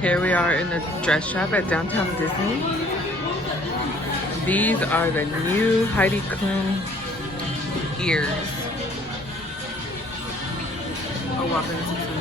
Here we are in the dress shop at downtown Disney. These are the new Heidi Klum ears. A whopping $600.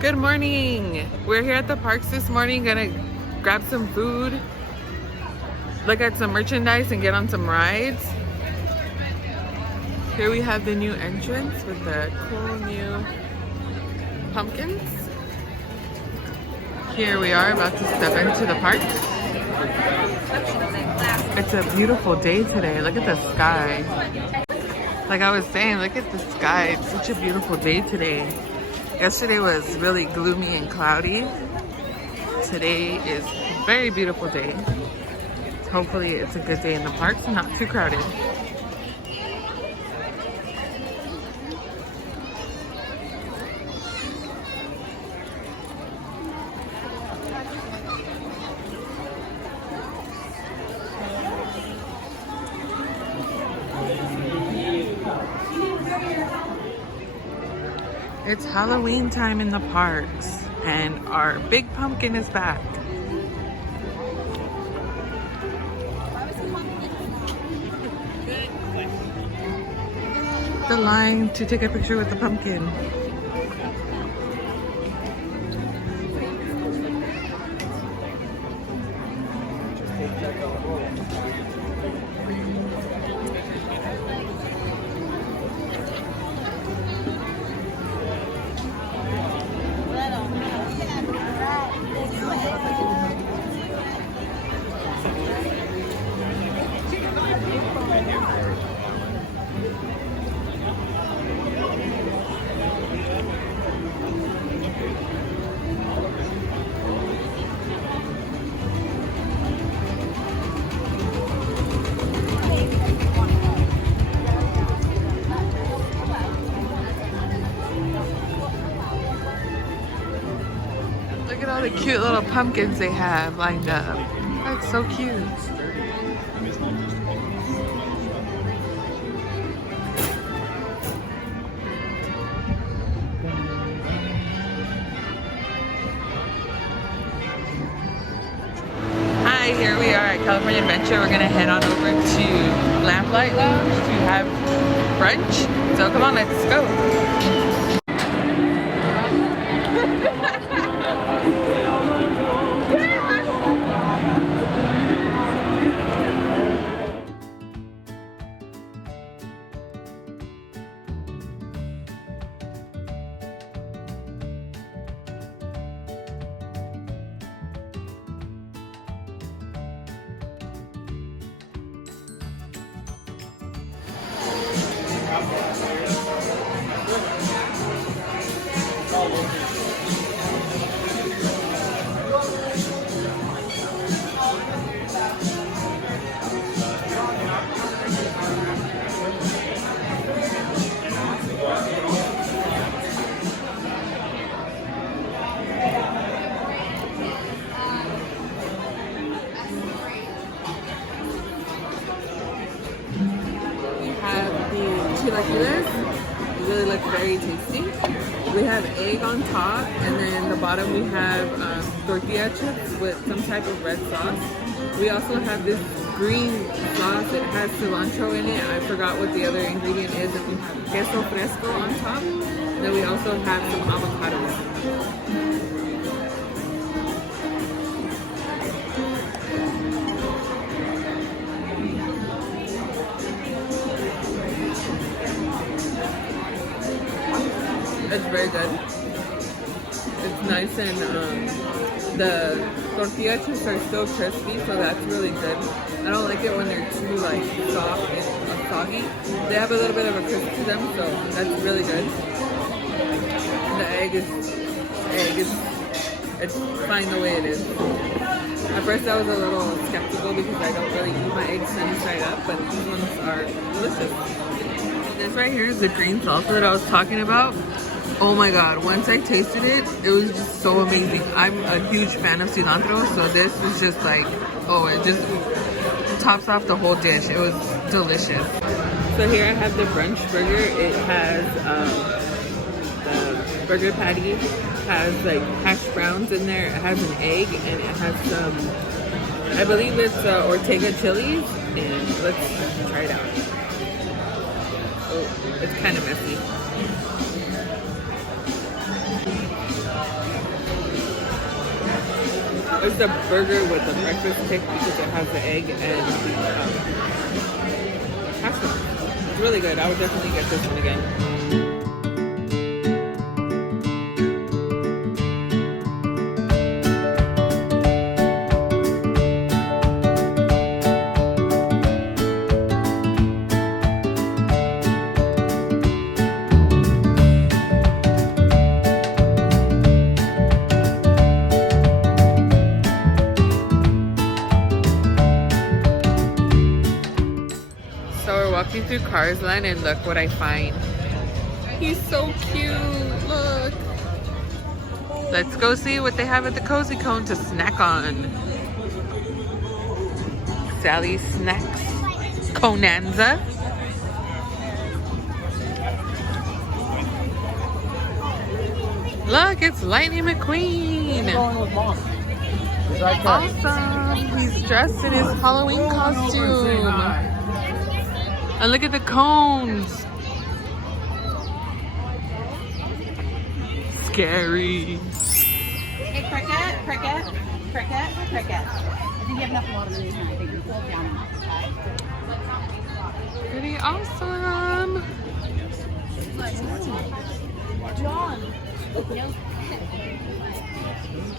Good morning. We're here at the parks this morning, gonna grab some food, look at some merchandise, and get on some rides. Here we have the new entrance with the cool new pumpkins. Here we are about to step into the park. It's a beautiful day today. Look at the sky. Like I was saying, look at the sky. It's such a beautiful day today. Yesterday was really gloomy and cloudy. Today is a very beautiful day. Hopefully it's a good day in the parks and not too crowded. It's Halloween time in the parks, and our big pumpkin is back. The line to take a picture with the pumpkin. Look at all the cute little pumpkins they have lined up. That's so cute. Hi, here we are at California Adventure. We're gonna head on over to Lamplight Lounge to have brunch. So come on, let's go. Chilaquiles really look very tasty. We have egg on top, and then the bottom we have tortilla chips with some type of red sauce. We also have this green sauce that has cilantro in it. I forgot what the other ingredient is. And we have queso fresco on top. And then we also have some avocados. It's very good. It's nice, and the tortilla chips are still crispy, so that's really good. I don't like it when they're too like soft and soggy. They have a little bit of a crisp to them, so that's really good. And the egg is it's fine the way it is. At first I was a little skeptical because I don't really eat my eggs sunny side up, but these ones are delicious. This right here is the green salsa that I was talking about. Oh my god, once I tasted it, it was just so amazing. I'm a huge fan of cilantro, so this is just like, oh, it just tops off the whole dish. It was delicious. So here I have the brunch burger. It has the burger patty, has like hash browns in there, it has an egg, and it has some, I believe it's Ortega chilies, and let's try it out. Oh, it's kind of messy. It's the burger with the breakfast stick because it has the egg and the hash browns. It's really good. I would definitely get this one again. Walking through Cars Land, and look what I find. He's so cute. Look. Let's go see what they have at the Cozy Cone to snack on. Sally's Snacks Conanza. Look, it's Lightning McQueen. Awesome. He's dressed in his Halloween costume. And look at the cones. Scary. Hey, Cricket, Cricket, Cricket, Cricket. I think you have enough water in here. I think you pull down. Pretty awesome. John.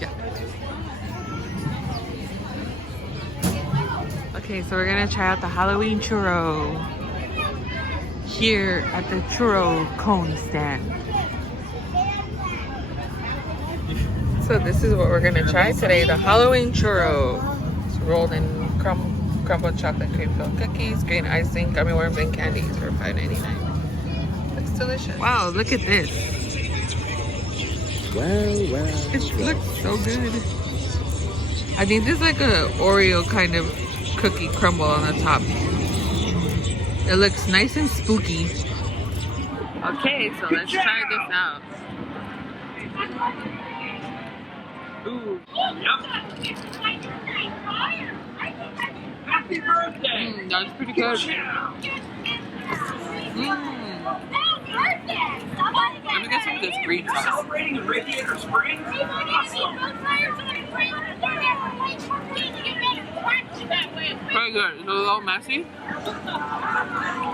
Yeah. Okay, so we're gonna try out the Halloween churro here at the churro cone stand. So this is what we're gonna try today, the Halloween churro. It's rolled in crumbled chocolate cream filled cookies, green icing, gummy worms, and candies for $5.99. Looks delicious. Wow, look at this. Wow. It looks so good. I think this is like a Oreo kind of cookie crumble on the top. It looks nice and spooky. Okay, so let's try this out. Ooh. Happy birthday! That's pretty good. Let me get some of this green sauce. Celebrating in Radiator Springs? Very good. It's a little messy,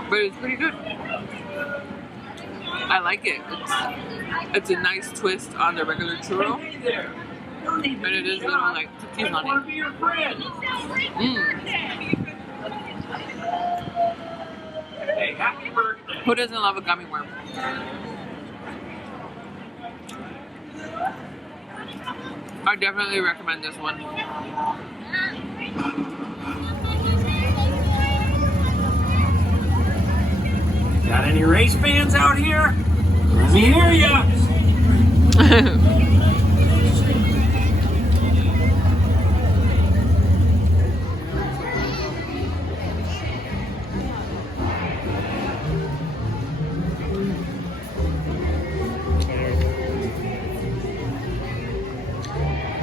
but it's pretty good. I like it. It's a nice twist on the regular churro, and it is little like cookies on it. Hey, happy birthday! Who doesn't love a gummy worm? I definitely recommend this one. Got any race fans out here? Let me hear ya!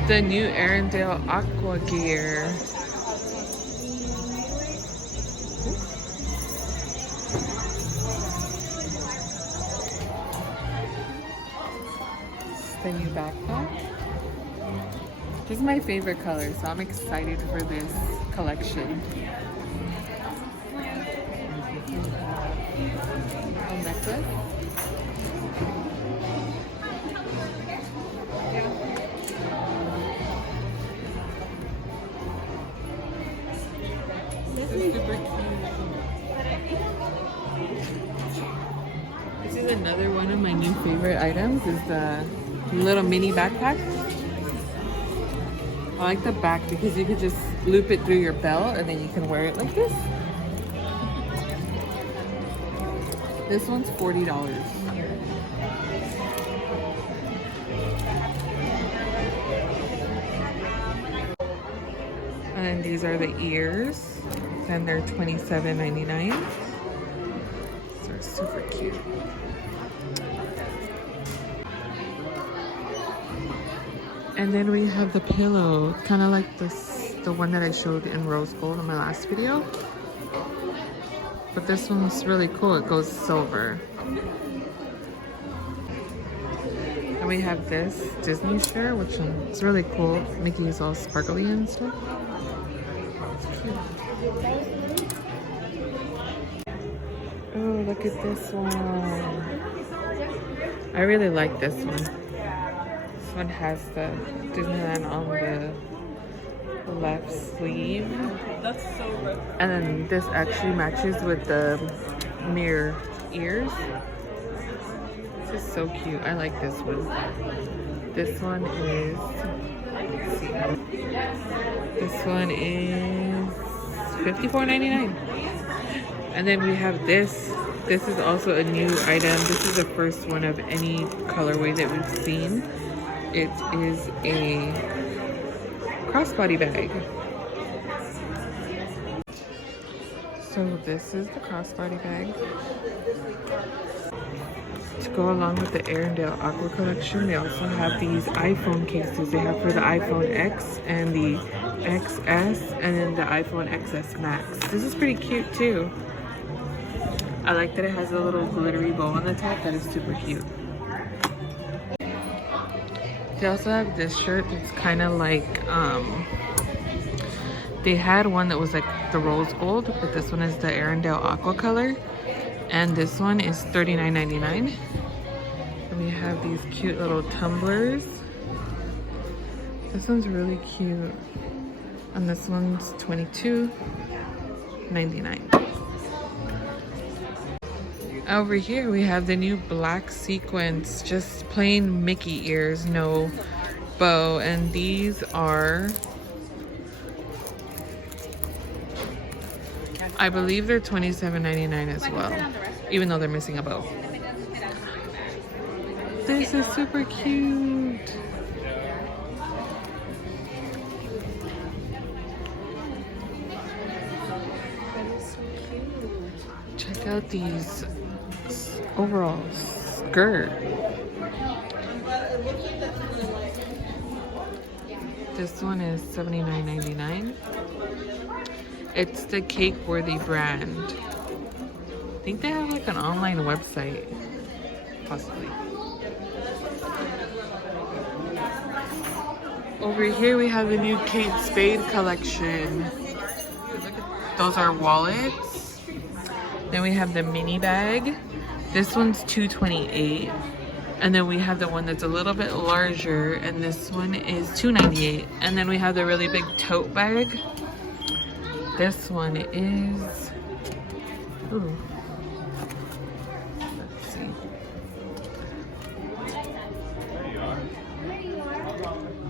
The new Arendelle Aqua Gear. The new backpack. This is my favorite color, so I'm excited for this collection. A necklace. This is super cute. This is another one of my new favorite items, is the little mini backpack. I like the back because you could just loop it through your belt and then you can wear it like this. This one's $40. And then these are the ears, and they're $27.99. These are super cute. And then we have the pillow, kind of like this, the one that I showed in rose gold in my last video. But this one's really cool. It goes silver. And we have this Disney shirt, which is really cool. Mickey's all sparkly and stuff. It's cute. Oh, look at this one. I really like this one. This one has the Disneyland on the left sleeve. That's so good. And then this actually matches with the mirror ears. This is so cute. I like this one. This one is, let's see. This one is $54.99. And then we have this. This is also a new item. This is the first one of any colorway that we've seen. It is a crossbody bag. So this is the crossbody bag. To go along with the Arendelle Aqua collection, they also have these iPhone cases. They have for the iPhone X and the XS, and then the iPhone XS Max. This is pretty cute too. I like that it has a little glittery bow on the top. That is super cute. They also have this shirt that's kind of like, they had one that was like the rose gold, but this one is the Arendelle Aqua color. And this one is $39.99. And we have these cute little tumblers. This one's really cute. And this one's $22.99. Over here we have the new black sequins, just plain Mickey ears, no bow, and these are, I believe they're $27.99 as well, even though they're missing a bow. This is super cute. Check out these overall skirt. This one is $79.99. It's the Cake Worthy brand. I think they have like an online website, possibly. Over here we have the new Kate Spade collection. Those are wallets. Then we have the mini bag. This one's $228. And then we have the one that's a little bit larger, and this one is $298. And then we have the really big tote bag. This one is, ooh, let's see.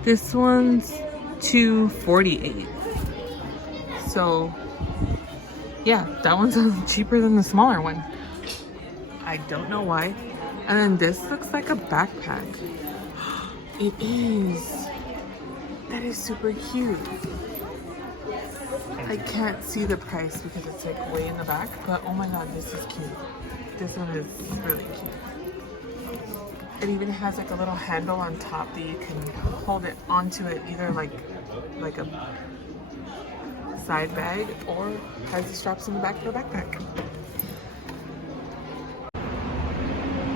This one's $248. So yeah, that one's cheaper than the smaller one. I don't know why. And then this looks like a backpack. It is. That is super cute. I can't see the price because it's like way in the back, but oh my god, this is cute. This one is really cute. It even has like a little handle on top that you can hold it onto it, either like a side bag, or has the straps in the back for a backpack.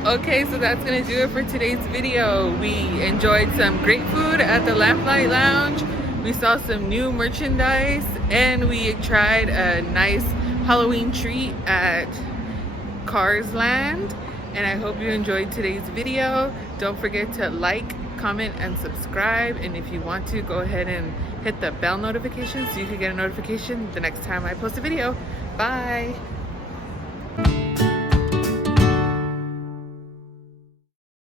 Okay, so that's gonna do it for today's video. We enjoyed some great food at the Lamplight Lounge. We saw some new merchandise, and we tried a nice Halloween treat at Cars Land. And I hope you enjoyed today's video. Don't forget to like, comment, and subscribe. And if you want to, go ahead and hit the bell notification so you can get a notification the next time I post a video. Bye.